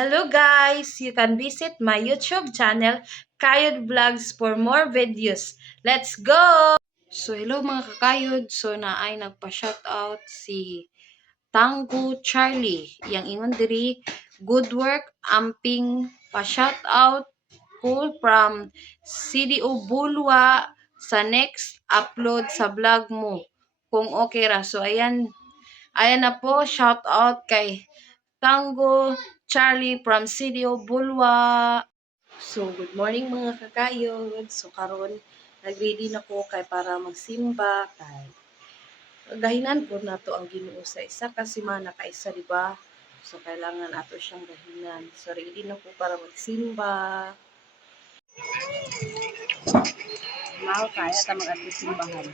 Hello guys! You can visit my YouTube channel, Kayod Vlogs for more videos. Let's go! So hello mga kakayod. So naay nagpa-shoutout si Tango Charlie. Yang ingon diri, good work, amping pa-shoutout ko from CDO Bulwa sa next upload sa vlog mo. Kung okay ra. So ayan na po, shoutout kay Tango Charlie from CDO Bulwa. So, good morning mga kakayod. So, karon nag-ready na ko kay para magsimba. Kay gahinan po nato ang Ginoo sa isa ka semana kaisa, di ba? So, kailangan ato siyang gahinan. So, ready na po para magsimba. Mahal kaya ta mag-simbahan.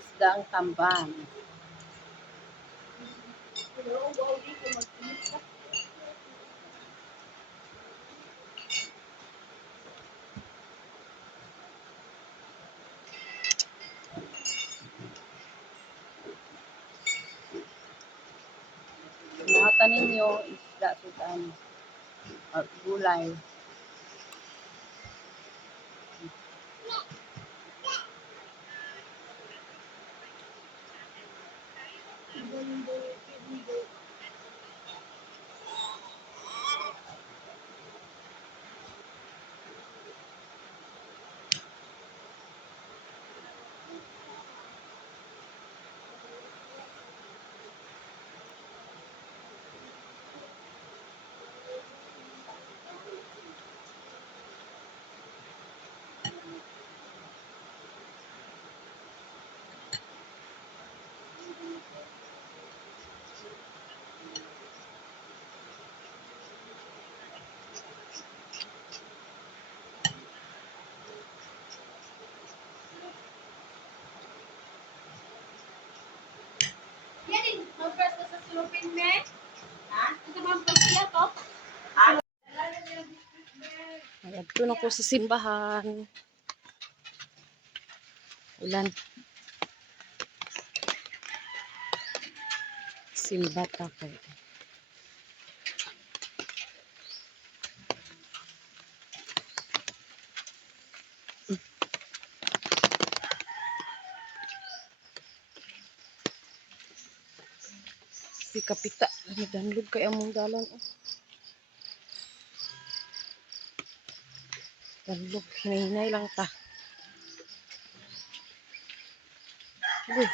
Isda ang tamban. Mga tanim nyo, isda, sudan, at gulay. Nagto na ko sa simbahan. Ulan. Simba ta kay. Pika-pika. Danlog kay among dalan. Danlog. Hinay lang ta. Uy.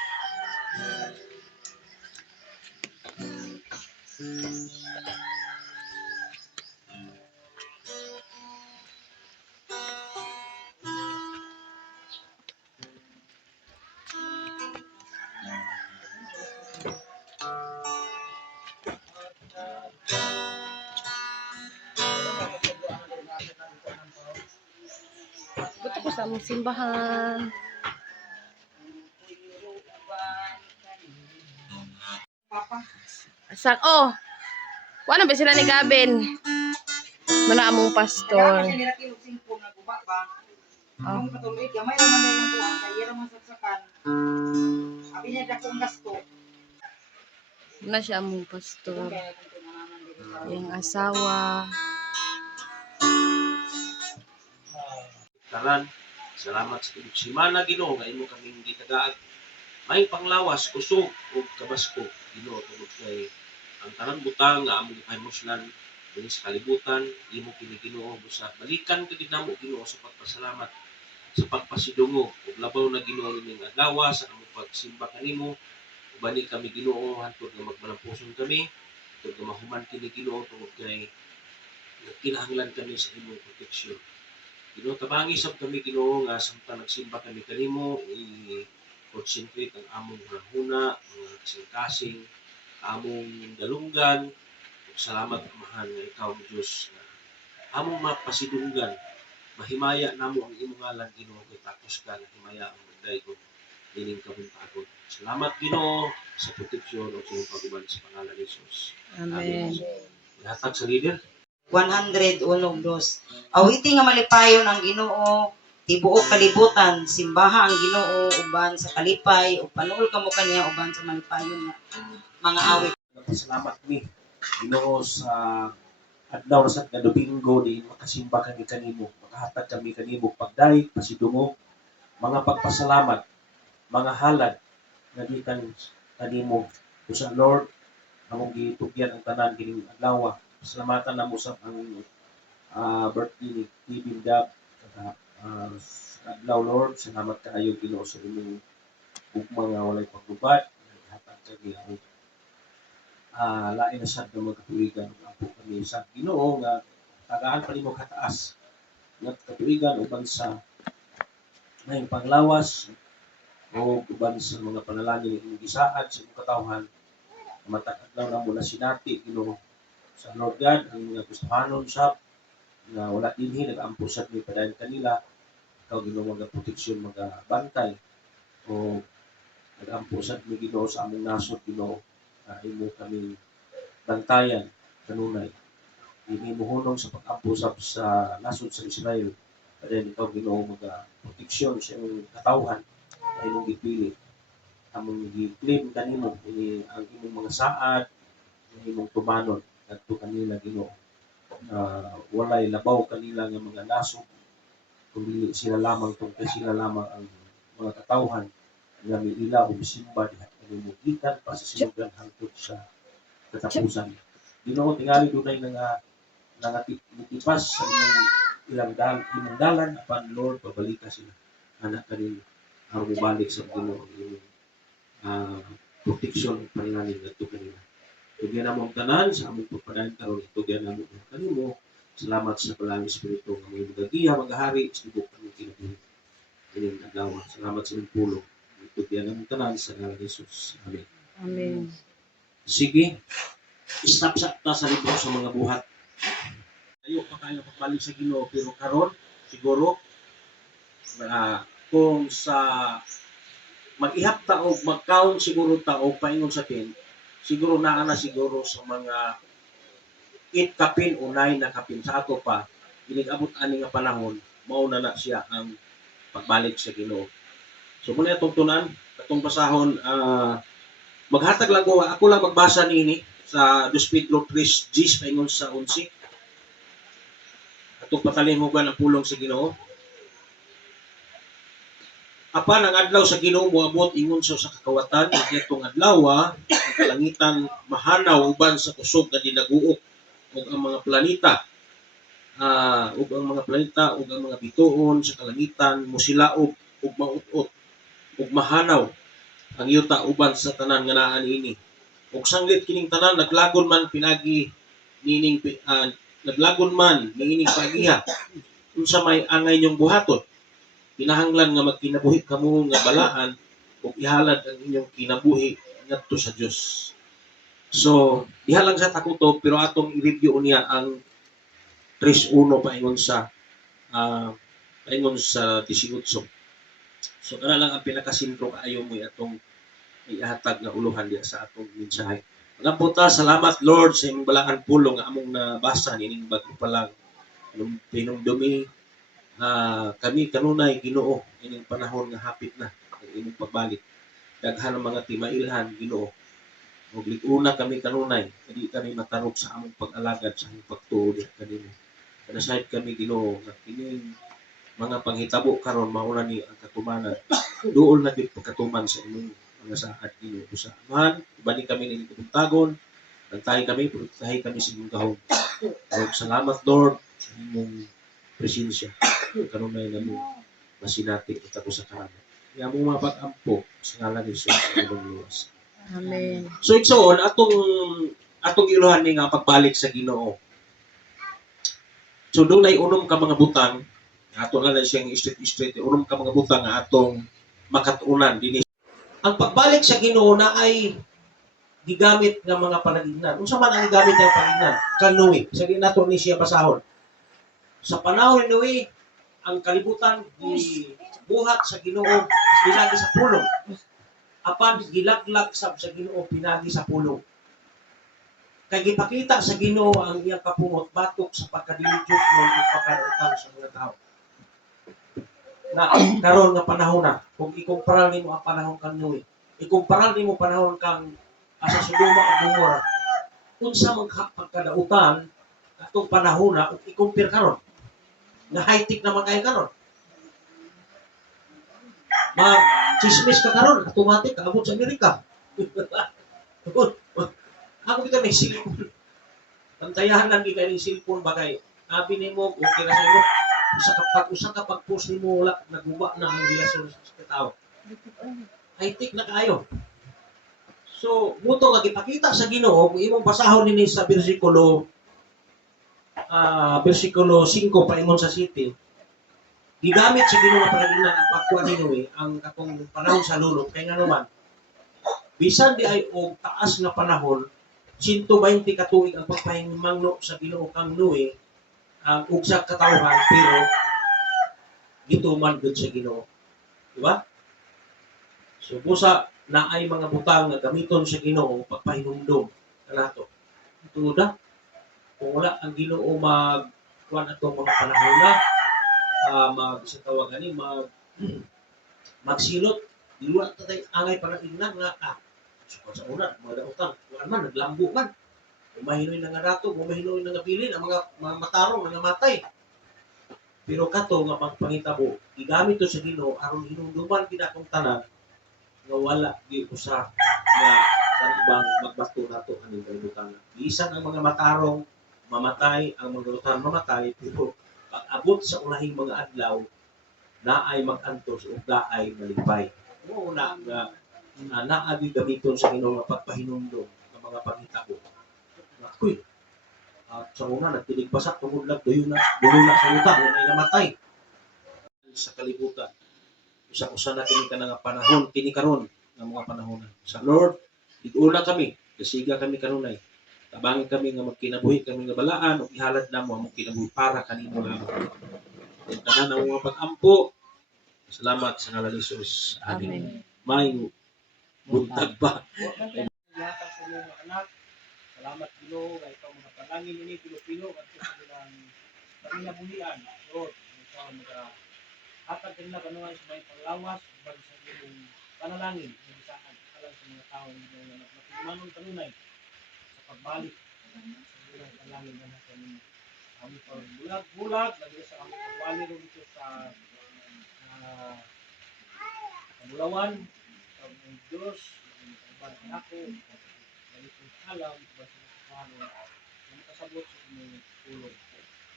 Buto ko sa among simbahan. Sak, oh! Wala ba sila ni Gabin? Mana among pastor. Oh. Na siya among pastor. Yung asawa. Tanan, salamat sa inyong simana, Ginoo, nga imo kaming gitagaan. May panglawas, kusog o kabasko, Ginoo, tungod kay ang tanang butang nga among ipahimuslan dinhi sa kalibutan, imo kini Ginoo, busa balikan ka gid namo, Ginoo, sa pagpasalamat, sa pagpasidungo, ug labaw na Ginoo ning adlaw sa among pagsimba kanimo, ubani kami Ginoo hantod nga magmalampuson kami, hantod nga mahuman kini Ginoo tungod kay kinahanglan kami sa imong proteksyon. Ginoo, tabangi sab kami Ginoo nga samtang nagsimba kami kanimo, i-concentrate ang among huna, mga kasing-kasing, among dalunggan. Salamat Amahan nga ikaw ang Diyos na among mapasidunggan, mahimaya namo ang imong ngalan Ginoo, kay tapos ka na himaya ang magdaygon dining kabuntagon. Salamat Ginoo sa proteksyon o sa pag-uban sa pangalan ni Jesus. Amen. Ihatag sa leader. 100 unog dos. Awiti nga malipayon ang Ginoo, tibuok kalibutan, simbaha ang Ginoo uban sa kalipay ug panuol kamo kaniya uban sa malipayon nga mga awit. Salamat mi Ginoo sa adlaw sa Domingo di makasimba kami kanimo, makahatag kami kanimo pagdayeg, pasidungog, mga pagpasalamat, mga halad nga gikan kanimo. Usa Lord, among gitugyan ang tanan kining adlaw. Salamatan namo sa ang birthday ni Tibin Dab sa adlaw Lord. Salamat kaayo Ginoo sa imong ugma nga walay paglubad. Hatag kami ang lain na sad nga mga katuigan ug ampo kami sa Ginoo nga tagaan pa nimo kataas nga katuigan uban sa may panglawas o uban sa mga panalangin ng gisaad sa imong katawhan. Matag adlaw na mo na sinati Ginoo sa Lord God ang mga gustuhanon sab nga wala dinhi nag-ampo sad ni padayon kanila ikaw Ginoo mga proteksyon mga bantay o nag-ampo sad ni Ginoo sa among nasod Ginoo imo kami bantayan kanunay hindi mo hunong sa pag-ampo sa nasod sa Israel padayon ikaw Ginoo mga proteksyon sa imong katawhan na imong gipili among gi-claim kanimo ang imong mga saad ang imong tumanon ngadto kanila Ginoo walay labaw kanila nga mga nasod kundi sila lamang tungkol sila lamang ang mga katawhan nga miila o misimba diha kanimo gikan pa sa sinugan hangtod sa katapusan. Ginoo tingali dunay nangatipas sa imong dalan apan Lord pabalita sila anak kanimo aron mobalik sa Ginoo ang imong proteksyon pangalan ngadto kanila. Tugyan namo ang tanan sa among pagpadayon karon tugyan namo kanimo. Salamat sa Palang Espiritu nga may magagiya magahari sa tibok kanimo kinabuhi. Ining adlaw. Salamat sa imong pulong. Tugyan namo tanan sa ngalan ni Jesus. Amen. Amen. Sige. Stop sa libro sa mga buhat. Ayo pa kayo pagbalik sa Ginoo pero karon siguro kung sa mag-ihap ta og mag-count siguro ta og paingon sa tin siguro naa na siguro sa mga 8 kapin o 9 na kapin sa ato pa ginigabot ani nga panahon mao na siya ang pagbalik sa Ginoo. So muna itong tunan atong basahon maghatag lang ako lang magbasa nini sa 2 Pedro 3:10 paingon sa 11. Atong patalinhugan ang pulong sa Ginoo. Apan ang adlaw sa Ginoo moabot ingon sa kakawatan itong adlaw ang kalangitan mahanaw uban sa kusog nga dinaguok ug ang mga planeta ug ang mga bituon sa kalangitan musilaog ug maut-ot ug mahanaw ang yuta uban sa tanan nga naa niini. Ug sanglit kining tanan naglagon man pinagi nining naglagon man niining pagiha unsa may angay niyong buhaton. Kinahanglan nga magkinabuhi kamo nga balaan ug ihalad ang inyong kinabuhi ngadto sa Dios. So, diha lang sa takuto pero atong i-review niya ang 3:1 paingon sa 18. So, kana lang ang pinakasintro kaayo mo atong ihatag nga uluhan diya sa atong mensahe. Mga puta, salamat Lord sa imong balaang pulong nga among nabasa nining bago pa lang. Pinumdumi kami kanunay Ginoo ining panahon nga hapit na ang imong pagbalik. Daghan ang mga timailhan Ginoo. Ug liguna kami kanunay, dili kami matarog sa among pag-alagad sa among pagtuo kanimo. Kanasayod kami Ginoo nga kining mga panghitabo karon mauna ni ang katumanan. Duol na gid pagkatuman sa imong mga saad Ginoo usa. Man, balik kami ning kubuntagon. Nagtahi kami sa imong gahom. Ug salamat Lord sa imong presensya. Kanunay namo masinati kita ko sa kanan. Nga mo mga pag-ampo sa ngalan ni Jesus ang luwas. Amen. So igsoon atong iluhan ni nga pagbalik sa Ginoo. So dunay unom ka mga butang ato na lang siyang straight unom ka mga butang nga atong makatuunan dinhi. Ang pagbalik sa Ginoo na ay gigamit nga mga panagignan. Unsa man ang gigamit nga panagignan? Kanoy. Sige nato ni siya basahon. Sa panahon ni Noe, ang kalibutan buhat sa Ginoo pinagi sa pulong. apan gilaglag sab sa Ginoo pinagi sa pulo. Kay gipakita sa Ginoo ang iyang kapungot batok sa pagkadiligyos nun ug pagkautang sa mga tao. Na karon nga panahon na kung ikumparal nimo ang panahon kang Noe, ikumparal nimo panahon kang sa Sodoma ug Gomora, unsa man pagkadautan atong panahon na ug ikumpir karon nga high-tech naman kayo karon. Mag chismis ka karon automatic kaabot sa Amerika. Ako kita may cellphone. Pantayahan lang kita ng cellphone bagay. Sabi nimo okay ra sa imo. Usa ka pag-post nimo wala naguba na ang relasyon sa tao. High-tech na kayo. So, muto nga gipakita sa Ginoo kung imong basahon nini sa versikulo 5 paingon sa city. Gigamit sa Ginoo nga panaginlan ang pagkuha ni Noe ang katong panahon sa lulok kay nga naman bisan di ay og taas nga panahon 120 ka tuig ang pagpahimangno sa Ginoo kang Noe ang ugsa ka katawhan pero gituman gud sa Ginoo. Di ba? So busa na ay mga butang nga gamiton sa Ginoo pagpahinumdom kanato. Tungod na kung wala ang Ginoo kuan atong mga panahon na sa tawag ani magsilot diwa tatay angay panagignan nga so sa una mga utang wala man naglambo man mahinoy na nga dato mahinoy na nga bilin ang mga matarong nga matay pero kato nga pagpangitabo igamit to sa Ginoo aron hinumduman gid akong tanan nga wala di usa nga sa ibang magbasto nato aning kalibutan bisan ang mga matarong mamatay ang mga utan mamatay pero pag-abot sa unahing mga adlaw na ay mag-antos ug daay malipay. Mo na nga naagi gamiton sa Ginoo nga pagpahinumdom ng mga panghitabo. Nakoy. At sa una nagtilig basak tungod lang duyon na sa yuta nga namatay sa kalibutan. Usa-usa na kini kanang panahon kini karon nga mga panahon sa Lord. Iguna kami, kasiga kami kanunay. Tabangi kami nga magkinabuhi kami nga balaan ug ihalad namo ang kinabuhi para kanimo lamang. Ug tanan ang mga pag-ampo. Salamat sa ngalan ni Jesus. Amen. May buntag pa. Yatag sa mga anak. Salamat Ginoo kay ikaw mga panangin ini Pilipino at sa ilang kinabuhian. Lord, ikaw mga hatag kanila kanuhan sa may panglawas ug sa ilang panalangin sa alang sa mga tao nga nagpatimanon kanunay pagbalik sa ilang panalangin na sa aming pagbulag-bulag lagi sa aming pagbali rin dito sa Pangulawan sa aming Diyos ang pagbalang ako balik kong alam basta sa kano na makasabot sa aming tulong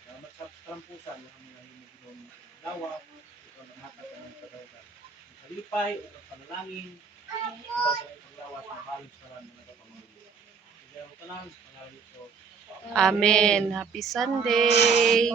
salamat sa trampusan ng mga hinaginoong dawa ito ang hatag ng kadawgan ang kalipay o ang panalangin iba sa paglawas na balik sa mga nagpapamilya. Amen. Happy Sunday.